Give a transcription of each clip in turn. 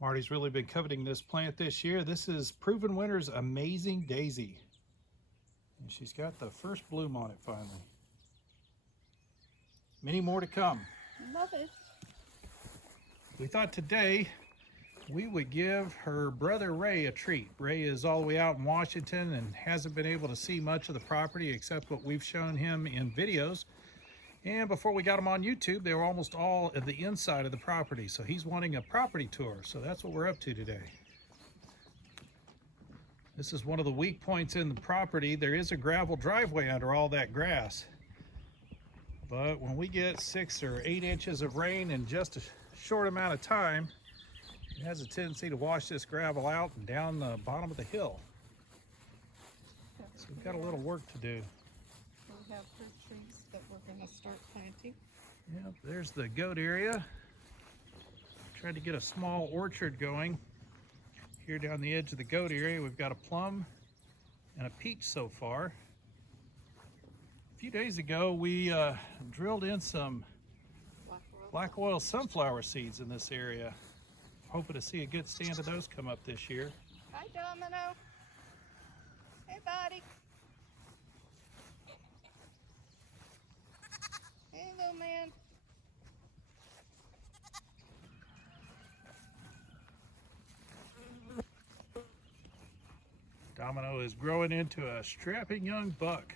Marty's really been coveting this plant this year. This is Proven Winter's Amazing Daisy. And she's got the first bloom on it finally. Many more to come. Love it. We thought today we would give her brother Ray a treat. Ray is all the way out in Washington and hasn't been able to see much of the property except what we've shown him in videos. And before we got them on YouTube, they were almost all at the inside of the property. So he's wanting a property tour. So that's what we're up to today. This is one of the weak points in the property. There is a gravel driveway under all that grass. But when we get 6 or 8 inches of rain in just a short amount of time, it has a tendency to wash this gravel out and down the bottom of the hill. So we've got a little work to do. We have fruit trees that we're going to start planting. Yep, there's the goat area. Tried to get a small orchard going. Here down the edge of the goat area, we've got a plum and a peach so far. A few days ago, we drilled in some black oil sunflower seeds in this area. Hoping to see a good stand of those come up this year. Hi, Domino. Hey, buddy. Hey, little man. Domino is growing into a strapping young buck.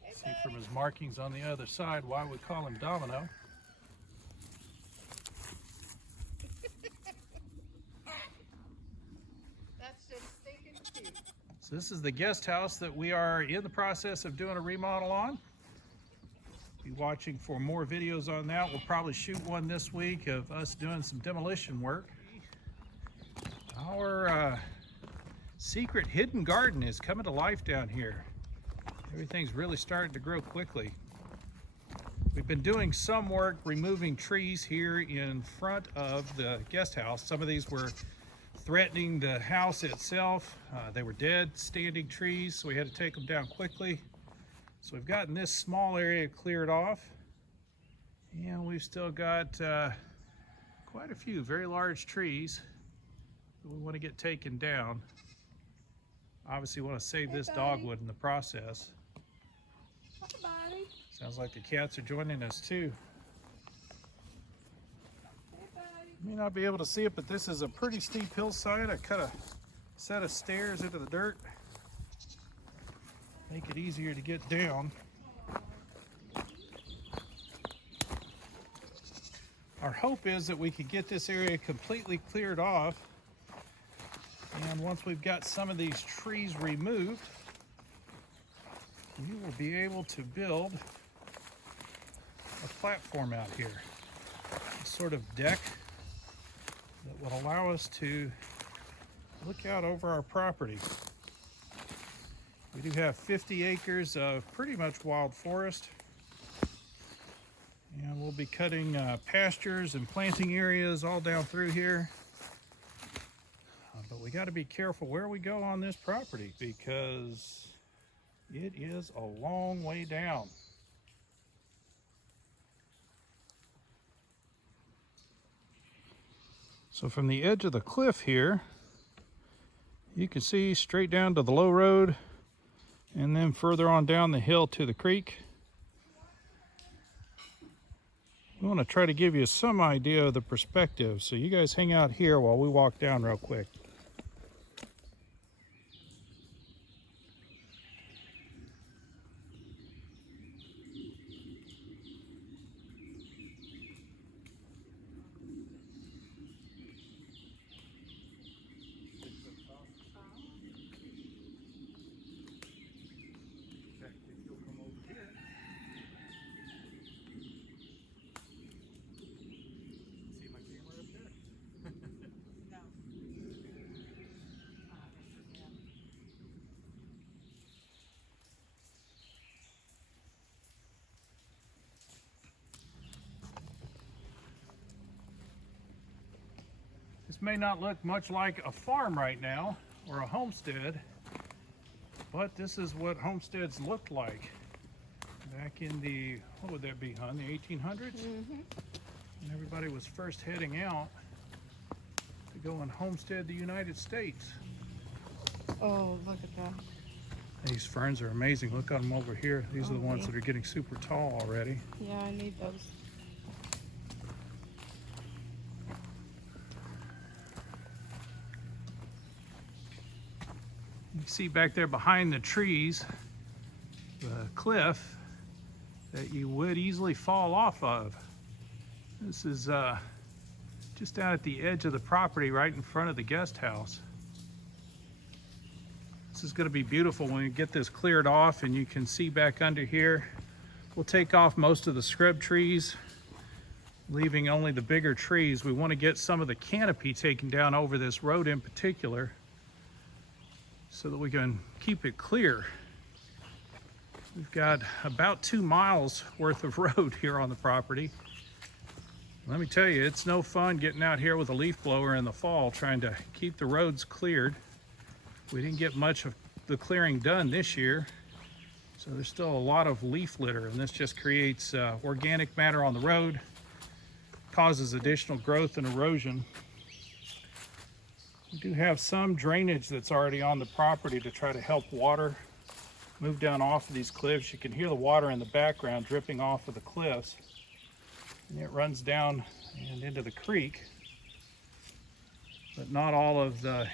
Hey, See from his markings on the other side why we call him Domino. That's just stinking cute. So this is the guest house that we are in the process of doing a remodel on. Be watching for more videos on that. We'll probably shoot one this week of us doing some demolition work. Our secret hidden garden is coming to life down here. Everything's really starting to grow quickly. We've been doing some work removing trees here in front of the guest house. Some of these were threatening the house itself. They were dead, standing trees, so we had to take them down quickly. So we've gotten this small area cleared off. And we've still got quite a few very large trees that we want to get taken down. Obviously want to save this dogwood in the process. Hi, buddy. Sounds like the cats are joining us too. Hey, buddy. You may not be able to see it, but this is a pretty steep hillside. I cut a set of stairs into the dirt. Make it easier to get down. Our hope is that we could get this area completely cleared off. And once we've got some of these trees removed, we will be able to build a platform out here. A sort of deck that will allow us to look out over our property. We do have 50 acres of pretty much wild forest. And we'll be cutting pastures and planting areas all down through here. But we got to be careful where we go on this property because it is a long way down. So from the edge of the cliff here, you can see straight down to the low road and then further on down the hill to the creek. We want to try to give you some idea of the perspective. So you guys hang out here while we walk down real quick. This may not look much like a farm right now or a homestead, but this is what homesteads looked like back in the, what would that be, hon, the 1800s? Mm-hmm. And everybody everybody was first heading out to go and homestead the United States. Oh, look at that. These ferns are amazing. Look at them over here. These are the ones Okay. that are getting super tall already. Yeah, I need those. You see back there behind the trees, the cliff that you would easily fall off of. This is just down at the edge of the property right in front of the guest house. This is going to be beautiful when we get this cleared off and you can see back under here. We'll take off most of the scrub trees, leaving only the bigger trees. We want to get some of the canopy taken down over this road in particular so that we can keep it clear. We've got about 2 miles worth of road here on the property. Let me tell you, it's no fun getting out here with a leaf blower in the fall trying to keep the roads cleared. We didn't get much of the clearing done this year, so there's still a lot of leaf litter, and this just creates organic matter on the road, causes additional growth and erosion. We do have some drainage that's already on the property to try to help water move down off of these cliffs. You can hear the water in the background dripping off of the cliffs, and it runs down and into the creek. But not all of the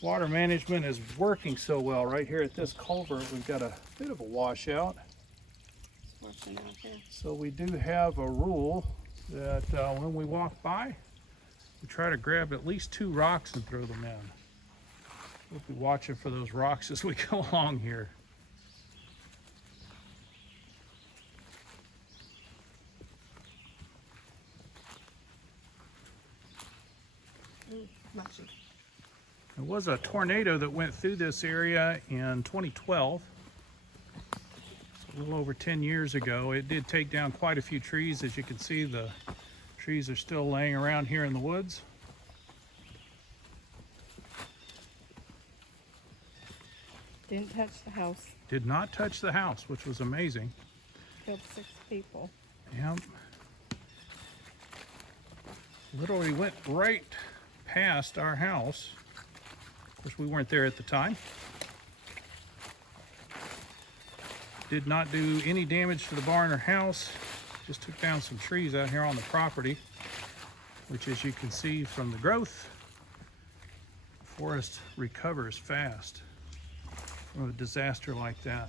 water management is working so well. Right here at this culvert, we've got a bit of a washout. It's washing out there. So we do have a rule that when we walk by, we try to grab at least 2 rocks and throw them in. We'll be watching for those rocks as we go along here. Mushy. There was a tornado that went through this area in 2012, a little over 10 years ago. It did take down quite a few trees. As you can see, the trees are still laying around here in the woods. Didn't touch the house. Did not touch the house, which was amazing. Killed 6 people. Yep. Literally went right past our house. Of course, we weren't there at the time. Did not do any damage to the barn or house. Just took down some trees out here on the property, which, as you can see from the growth, the forest recovers fast from a disaster like that.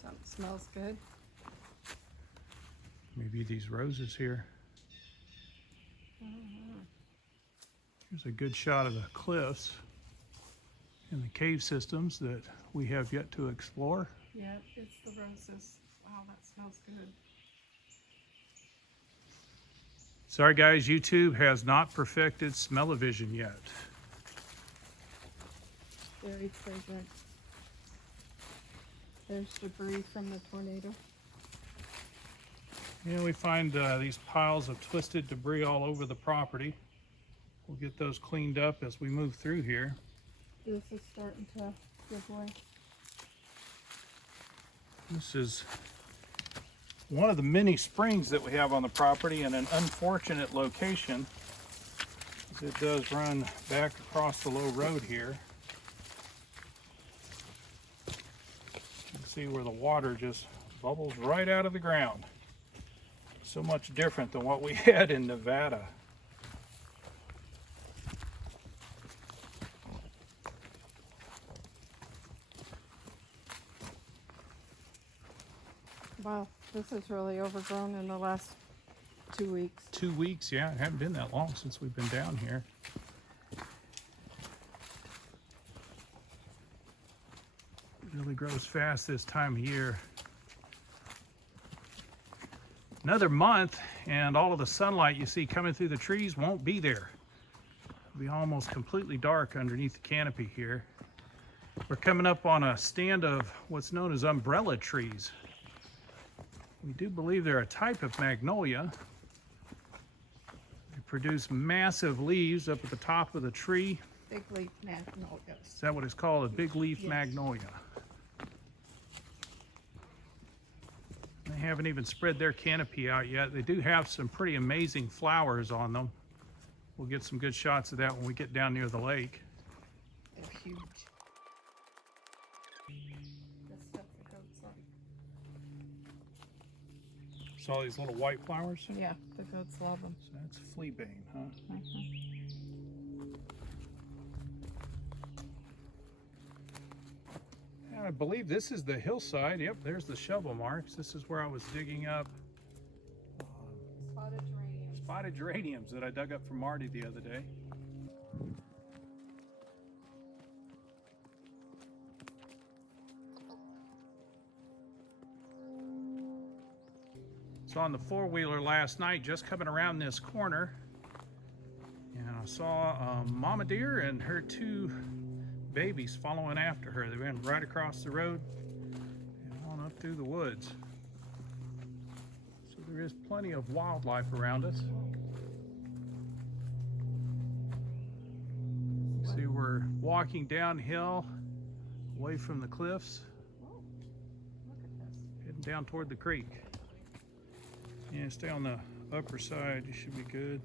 Something smells good. Maybe these roses here. Here's a good shot of the cliffs and the cave systems that we have yet to explore. Yeah, it's the roses. Wow, that smells good. Sorry guys, YouTube has not perfected smell-o-vision yet. Very fragrant. There's debris from the tornado. Yeah, we find these piles of twisted debris all over the property. We'll get those cleaned up as we move through here. This is starting to give way. This is one of the many springs that we have on the property in an unfortunate location. It does run back across the low road here. You can see where the water just bubbles right out of the ground. So much different than what we had in Nevada. Wow, this is really overgrown in the last 2 weeks. 2 weeks, yeah, it hadn't been that long since we've been down here. It really grows fast this time of year. Another month and all of the sunlight you see coming through the trees won't be there. It'll be almost completely dark underneath the canopy here. We're coming up on a stand of what's known as umbrella trees. We do believe they're a type of magnolia. produce massive leaves up at the top of the tree. Big leaf magnolias. Is that what it's called? A big leaf Yes. magnolia. They haven't even spread their canopy out yet. They do have some pretty amazing flowers on them. We'll get some good shots of that when we get down near the lake. They're huge. This stuff the goats like. Saw these little white flowers? Yeah, the goats love them. So that's fleabane, huh? I believe this is the hillside. Yep, there's the shovel marks. This is where I was digging up Spotted geraniums. spotted geraniums that I dug up from Marty the other day. So on the four-wheeler last night, just coming around this corner, and I saw mama deer and her two babies following after her. They went right across the road and on up through the woods. So there is plenty of wildlife around us. See, we're walking downhill away from the cliffs, Oh, look at this. heading down toward the creek. Yeah, stay on the upper side, you should be good.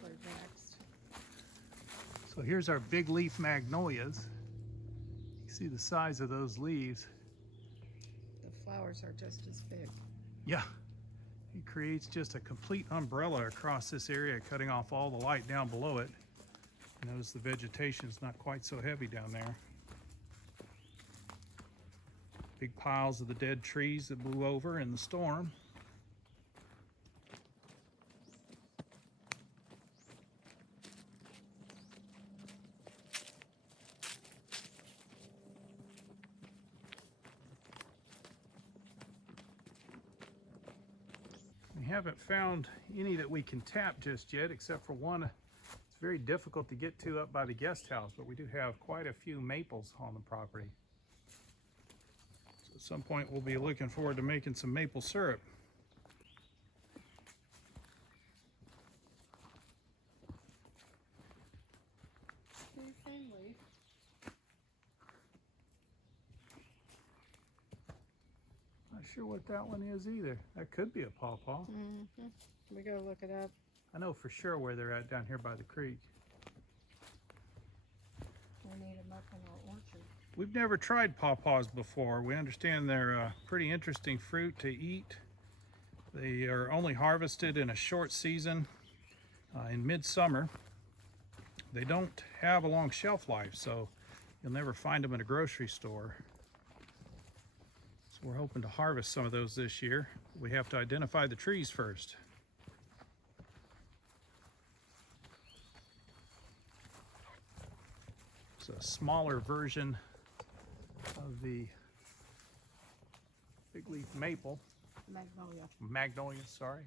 Where next? So here's our big leaf magnolias. You see the size of those leaves. The flowers are just as big. Yeah, it creates just a complete umbrella across this area, cutting off all the light down below it. Notice the vegetation's not quite so heavy down there. Big piles of the dead trees that blew over in the storm. We haven't found any that we can tap just yet, except for one. It's very difficult to get to up by the guest house, but we do have quite a few maples on the property. So at some point we'll be looking forward to making some maple syrup. Same leaf. Not sure what that one is either. That could be a pawpaw. We go look it up. I know for sure where they're at down here by the creek. We need them up in our orchard. We've never tried pawpaws before. We understand they're a pretty interesting fruit to eat. They are only harvested in a short season in midsummer. They don't have a long shelf life, so you'll never find them in a grocery store. So we're hoping to harvest some of those this year. We have to identify the trees first. It's a smaller version of the big leaf maple, magnolia, sorry.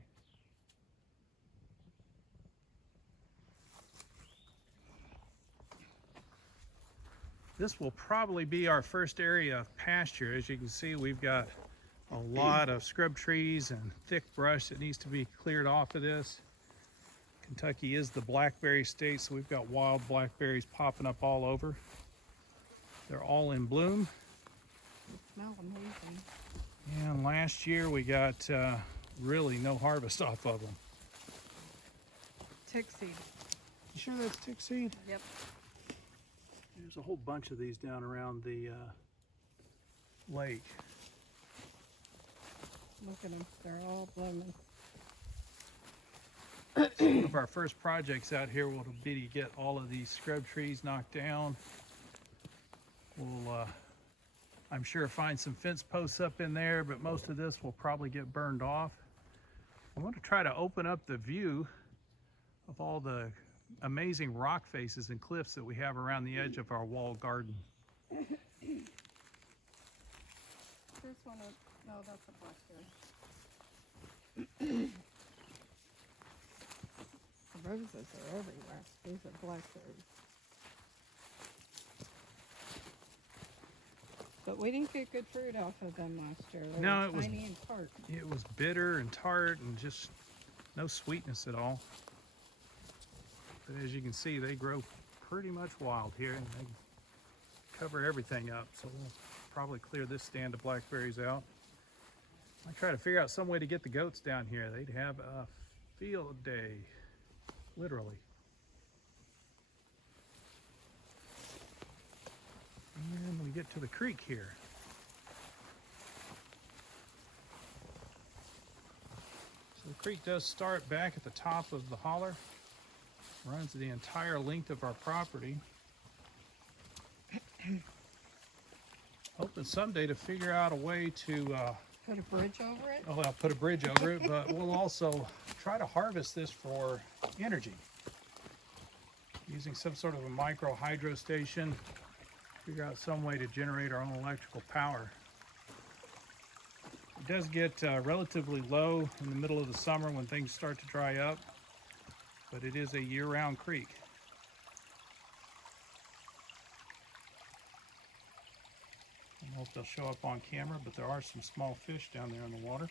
This will probably be our first area of pasture. As you can see, we've got a lot of scrub trees and thick brush that needs to be cleared off of this. Kentucky is the blackberry state, so we've got wild blackberries popping up all over. They're all in bloom. They smell amazing. And last year we got really no harvest off of them. Tick seed. You sure that's tick seed? Yep. There's a whole bunch of these down around the lake. Look at them. They're all blooming. One of our first projects out here will be to get all of these scrub trees knocked down. We'll, I'm sure, find some fence posts up in there, but most of this will probably get burned off. I want to try to open up the view of all the amazing rock faces and cliffs that we have around the edge of our walled garden. There's one. No, that's a blackberry. The roses are everywhere. These are blackberries. But we didn't get good fruit off of them last year. They No, were it was- tiny and tart. It was bitter and tart and just no sweetness at all. But as you can see, they grow pretty much wild here and they cover everything up. So we'll probably clear this stand of blackberries out. I try to figure out some way to get the goats down here. They'd have a field day, literally. And we get to the creek here. So the creek does start back at the top of the holler, runs the entire length of our property. Hoping someday to figure out a way to Put a bridge over it. I'll put a bridge over it, but we'll also try to harvest this for energy. Using some sort of a micro hydro station, figure out some way to generate our own electrical power. It does get relatively low in the middle of the summer when things start to dry up, but it is a year-round creek. I don't know if they'll show up on camera, but there are some small fish down there in the water.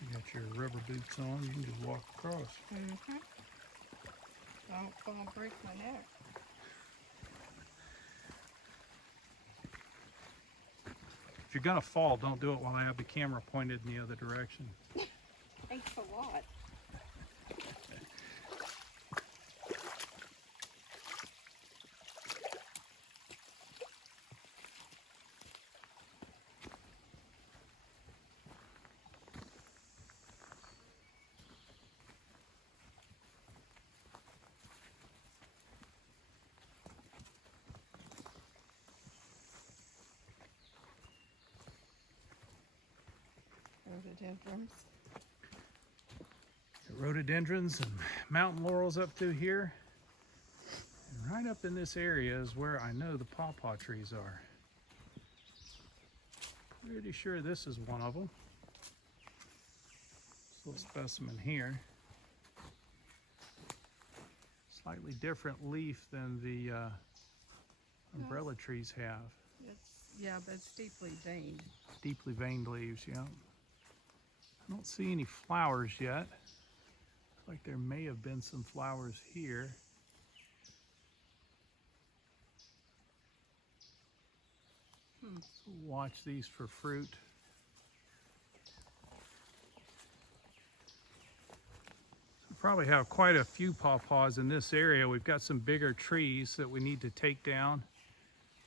You got your rubber boots on, you can just walk across. Mm-hmm. Don't fall and break my neck. If you're gonna fall, don't do it while I have the camera pointed in the other direction. Thanks a lot. Rhododendrons. Rhododendrons and mountain laurels up through here. And right up in this area is where I know the pawpaw trees are. Pretty sure this is one of them. This little specimen here. Slightly different leaf than the umbrella trees have. Yeah, but it's deeply veined. Deeply veined leaves, yeah. I don't see any flowers yet. Looks like there may have been some flowers here. So watch these for fruit. We probably have quite a few pawpaws in this area. We've got some bigger trees that we need to take down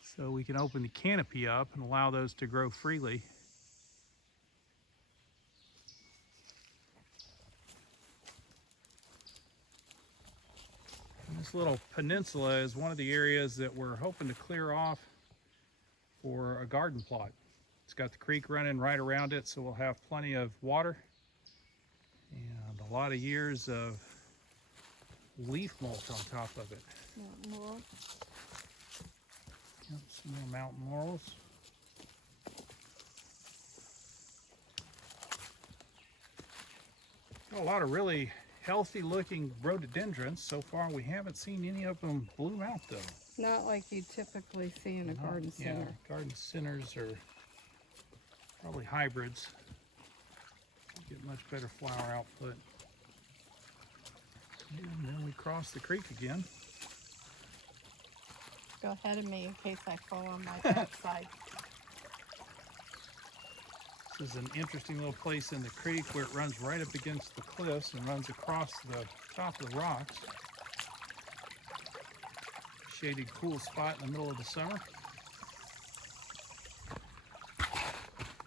so we can open the canopy up and allow those to grow freely. This little peninsula is one of the areas that we're hoping to clear off for a garden plot. It's got the creek running right around it, so we'll have plenty of water and a lot of years of leaf mulch on top of it. Mountain laurel. Yep, some more mountain laurels. Got a lot of really healthy looking rhododendrons. So far we haven't seen any of them bloom out though. Not like you typically see in a garden center. Yeah, garden centers are probably hybrids. Get much better flower output. And then we cross the creek again. Go ahead of me in case I fall on my backside. This is an interesting little place in the creek where it runs right up against the cliffs and runs across the top of the rocks. Shaded, cool spot in the middle of the summer.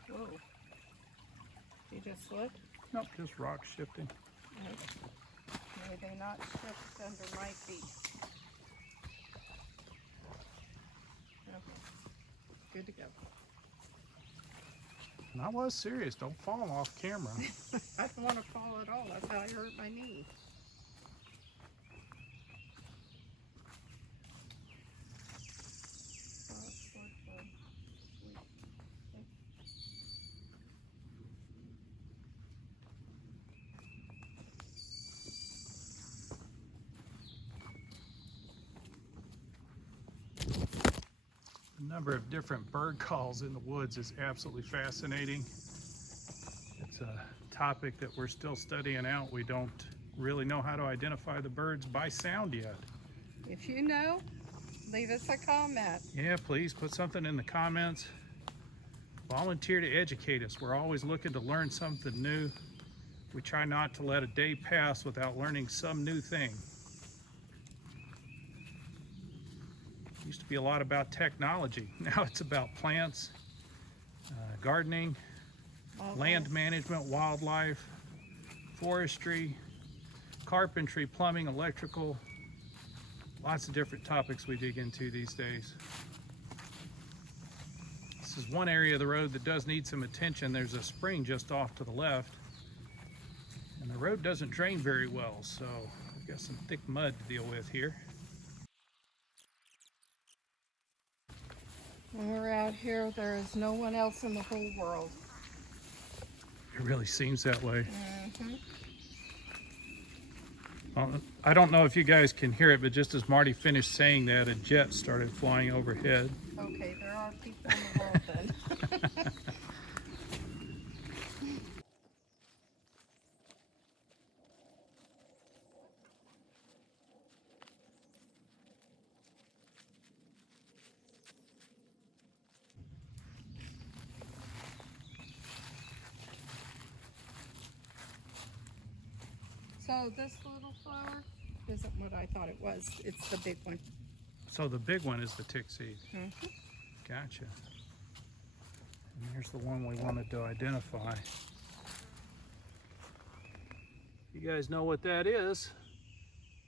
Whoa. You just slid? Nope, just rock shifting. May they not shift under my feet. Okay. Good to go. And I was serious, don't fall off camera. I don't want to fall at all. That's how I hurt my knee. The number of different bird calls in the woods is absolutely fascinating. It's a topic that we're still studying out. We don't really know how to identify the birds by sound yet. If you know, leave us a comment. Yeah, please put something in the comments. Volunteer to educate us. We're always looking to learn something new. We try not to let a day pass without learning some new thing. Used to be a lot about technology. Now it's about plants, gardening, land management, wildlife, forestry, carpentry, plumbing, electrical. Lots of different topics we dig into these days. This is one area of the road that does need some attention. There's a spring just off to the left, and the road doesn't drain very well, so we've got some thick mud to deal with here. When we're out here, there is no one else in the whole world. It really seems that way. Mm-hmm. Well, I don't know if you guys can hear it, but just as Marty finished saying that, a jet started flying overhead. Okay, there are people in the world then. So this little flower isn't what I thought it was. It's the big one. So the big one is the tick seed. Mm-hmm. Gotcha. And here's the one we wanted to identify. You guys know what that is?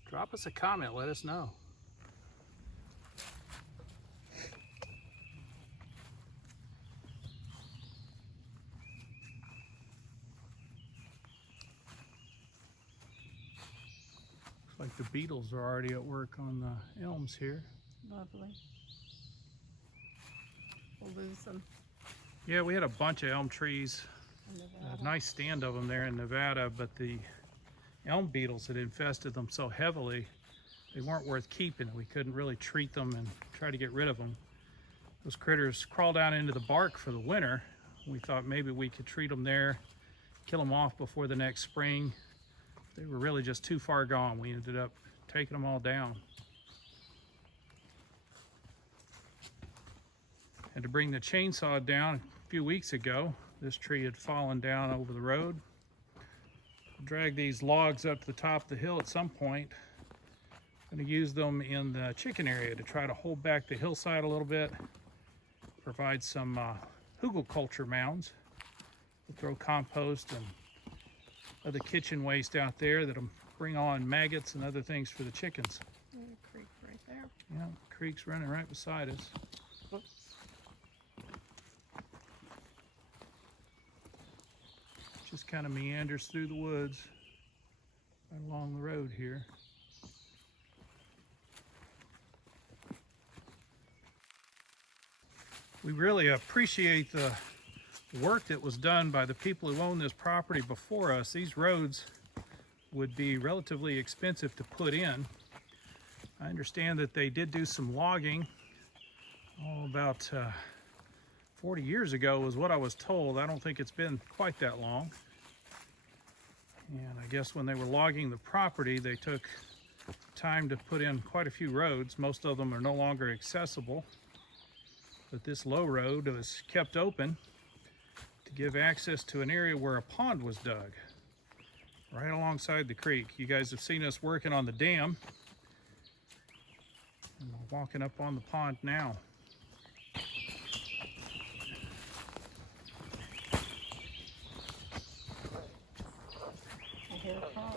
Drop us a comment, let us know. Looks like the beetles are already at work on the elms here. Lovely. We'll lose them. Yeah, we had a bunch of elm trees, in a Nevada. nice stand of them there in Nevada, but the elm beetles had infested them so heavily they weren't worth keeping. We couldn't really treat them and try to get rid of them. Those critters crawl down into the bark for the winter. We thought maybe we could treat them there, kill them off before the next spring. They were really just too far gone. We ended up taking them all down. Had to bring the chainsaw down a few weeks ago. This tree had fallen down over the road. Drag these logs up to the top of the hill at some point. Going to use them in the chicken area to try to hold back the hillside a little bit. Provide some hugelkultur mounds. We'll throw compost and other kitchen waste out there that'll bring on maggots and other things for the chickens. Little creek right there. Yeah, the creek's running right beside us. Oops. Just kind of meanders through the woods right along the road here. We really appreciate the work that was done by the people who own this property before us. These roads would be relatively expensive to put in. I understand that they did do some logging about 40 years ago was what I was told. I don't think it's been quite that long. And I guess when they were logging the property, they took time to put in quite a few roads. Most of them are no longer accessible. But this low road was kept open to give access to an area where a pond was dug, right alongside the creek. You guys have seen us working on the dam. And we're walking up on the pond now. I hear a frog.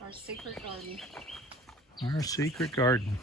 Our secret garden. Our secret garden.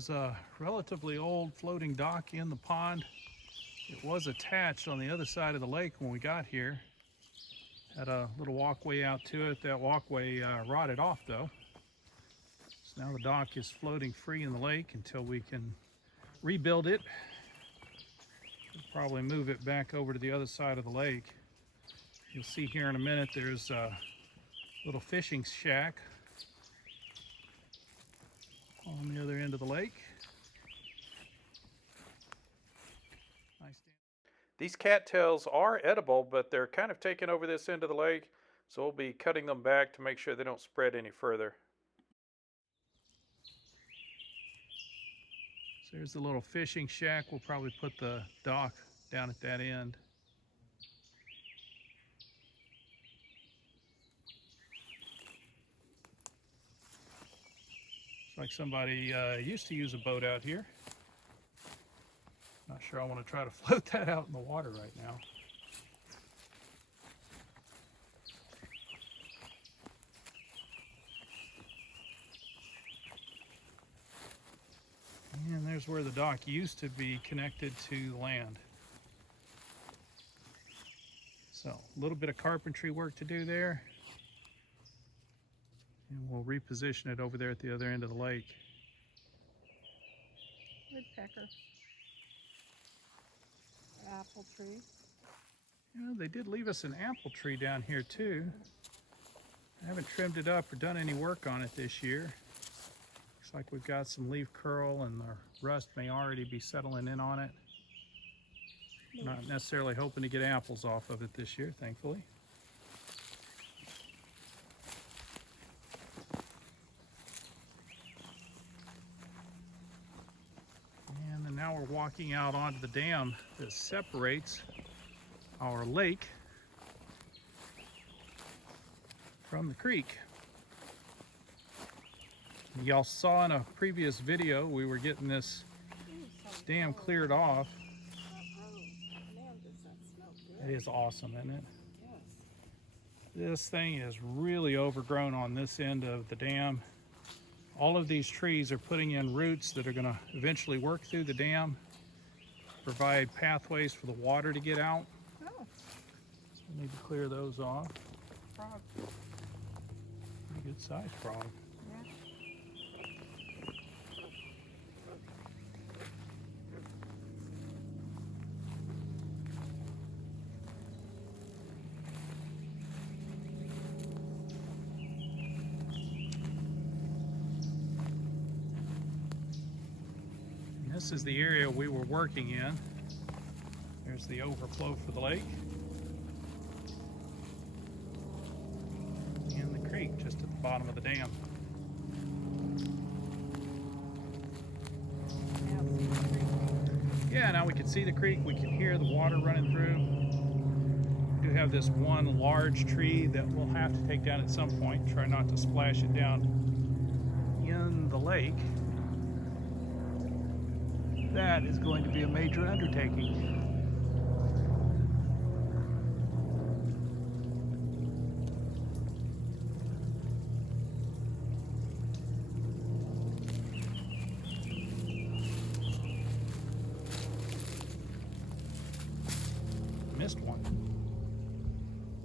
was a relatively old floating dock in the pond. It was attached on the other side of the lake when we got here. Had a little walkway out to it. That walkway rotted off though. So now the dock is floating free in the lake until we can rebuild it. We'll probably move it back over to the other side of the lake. You'll see here in a minute there's a little fishing shack on the other end of the lake. Nice. These cattails are edible, but they're kind of taking over this end of the lake, so we'll be cutting them back to make sure they don't spread any further. So there's the little fishing shack. We'll probably put the dock down at that end. Looks like somebody used to use a boat out here. Not sure I want to try to float that out in the water right now. And there's where the dock used to be connected to land. So a little bit of carpentry work to do there. And we'll reposition it over there at the other end of the lake. Woodpecker. Apple tree. Yeah, they did leave us an apple tree down here too. I haven't trimmed it up or done any work on it this year. Looks like we've got some leaf curl and the rust may already be settling in on it. Not necessarily hoping to get apples off of it this year, thankfully. And then now we're walking out onto the dam that separates our lake from the creek. Y'all saw in a previous video we were getting this dam cleared off. It is awesome, isn't it? Yes. This thing is really overgrown on this end of the dam. All of these trees are putting in roots that are going to eventually work through the dam, provide pathways for the water to get out. Oh, So we need to clear those off. frog. Pretty good sized frog. Yeah. And this is the area we were working in. There's the overflow for the lake. And the creek just at the bottom of the dam. Yeah, now we can see the creek. We can hear the water running through. We do have this one large tree that we'll have to take down at some point. Try not to splash it down in the lake. That is going to be a major undertaking. Missed one.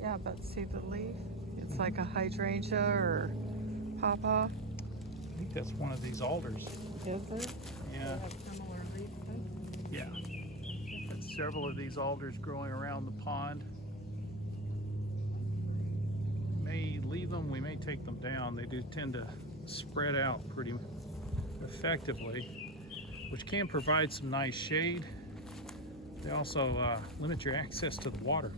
Yeah, but see the leaf? It's like a hydrangea or pawpaw. I think that's one of these alders. Is it? Yeah. They have similar leaves then? Yeah. There's several of these alders growing around the pond. We may leave them, we may take them down. They do tend to spread out pretty effectively, which can provide some nice shade. They also limit your access to the water.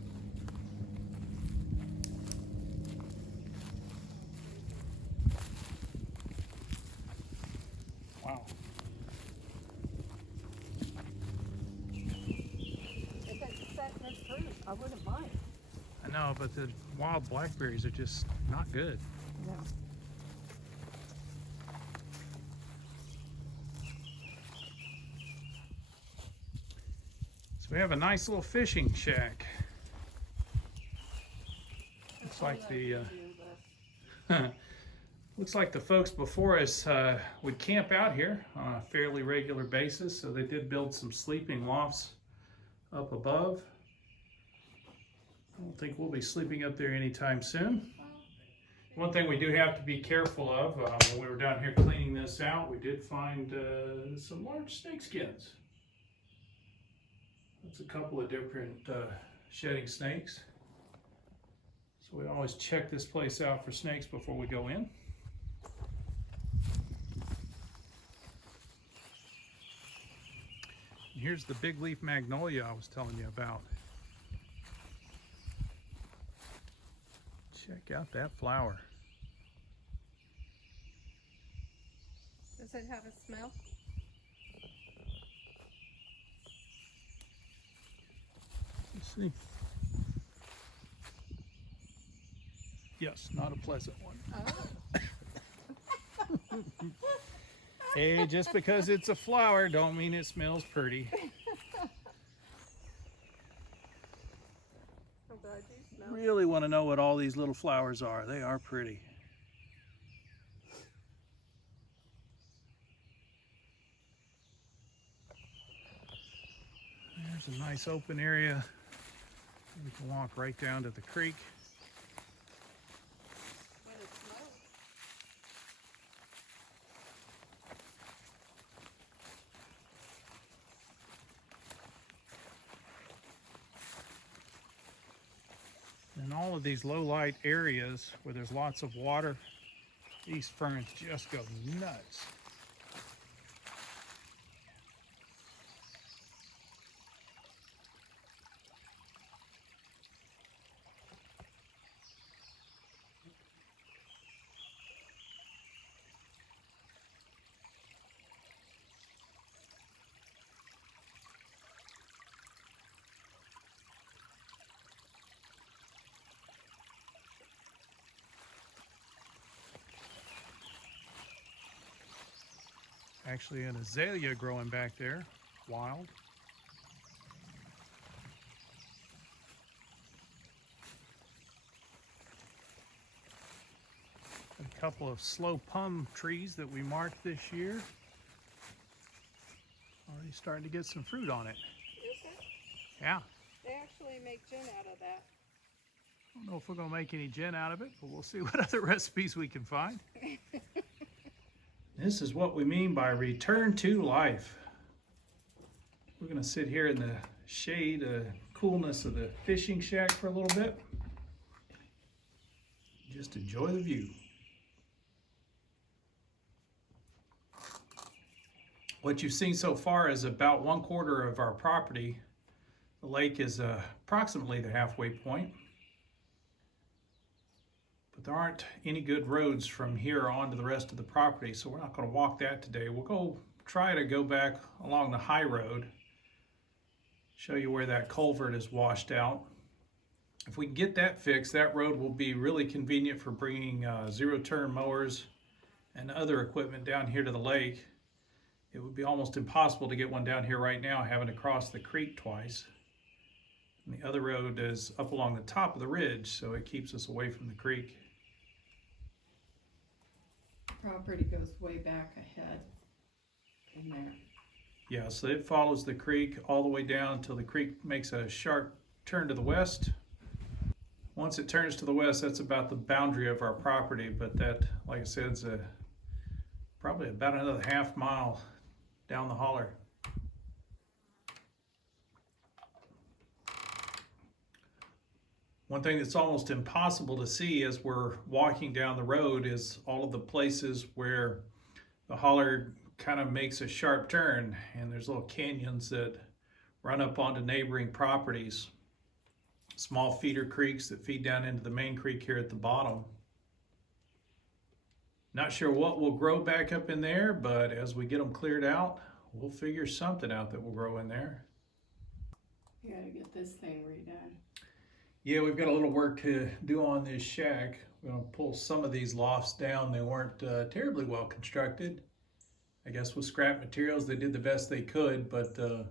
Wow. If it's set in its fruit, I wouldn't mind. I know, but the wild blackberries are just not good. No. So we have a nice little fishing shack. Looks like the Looks like the folks before us would camp out here on a fairly regular basis, so they did build some sleeping lofts up above. I don't think we'll be sleeping up there anytime soon. One thing we do have to be careful of, when we were down here cleaning this out, we did find some large snake skins. That's a couple of different shedding snakes. So we always check this place out for snakes before we go in. And here's the big leaf magnolia I was telling you about. Check out that flower. Does it have a smell? Let's see. Yes, not a pleasant one. Oh. Hey, just because it's a flower don't mean it smells pretty. I'm glad you smell. Really want to know what all these little flowers are. They are pretty. There's a nice open area. We can walk right down to the creek. But it smells. In all of these low light areas where there's lots of water, these ferns just go nuts. Actually an azalea growing back there, wild. A couple of slow plum trees that we marked this year. Already starting to get some fruit on it. Is it? Yeah. They actually make gin out of that. I don't know if we're gonna make any gin out of it, but we'll see what other recipes we can find. This is what we mean by return to life. We're gonna sit here in the shade, coolness of the fishing shack for a little bit. Just enjoy the view. What you've seen so far is about 1/4 of our property. The lake is approximately the halfway point. But there aren't any good roads from here on to the rest of the property, so we're not going to walk that today. We'll try to go back along the high road, show you where that culvert is washed out. If we can get that fixed, that road will be really convenient for bringing zero-turn mowers and other equipment down here to the lake. It would be almost impossible to get one down here right now, having to cross the creek twice. And the other road is up along the top of the ridge, so it keeps us away from the creek. Property goes way back ahead in there. Yeah, so it follows the creek all the way down until the creek makes a sharp turn to the west. Once it turns to the west, that's about the boundary of our property, but that, like I said, is probably about another half mile down the holler. One thing that's almost impossible to see as we're walking down the road is all of the places where the holler kind of makes a sharp turn, and there's little canyons that run up onto neighboring properties. Small feeder creeks that feed down into the main creek here at the bottom. Not sure what will grow back up in there, but as we get them cleared out, we'll figure something out that will grow in there. You gotta get this thing redone. Yeah, we've got a little work to do on this shack. We're gonna pull some of these lofts down. They weren't terribly well constructed. I guess with scrap materials, they did the best they could, but the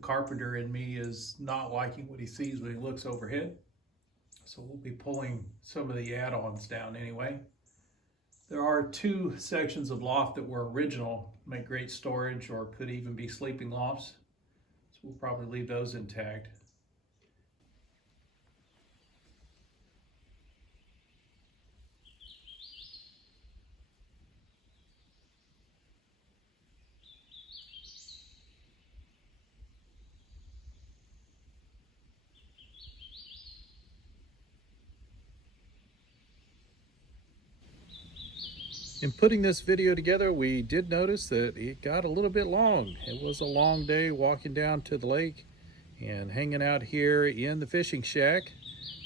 carpenter in me is not liking what he sees when he looks overhead. So we'll be pulling some of the add-ons down anyway. There are two sections of loft that were original, make great storage or could even be sleeping lofts. So we'll probably leave those intact. In putting this video together, we did notice that it got a little bit long. It was a long day walking down to the lake and hanging out here in the fishing shack.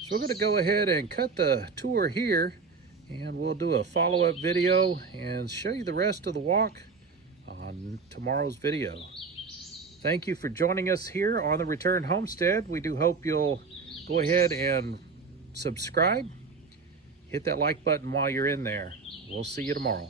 So we're going to go ahead and cut the tour here, and we'll do a follow-up video and show you the rest of the walk on tomorrow's video. Thank you for joining us here on the Return Homestead. We do hope you'll go ahead and subscribe. Hit that like button while you're in there. We'll see you tomorrow.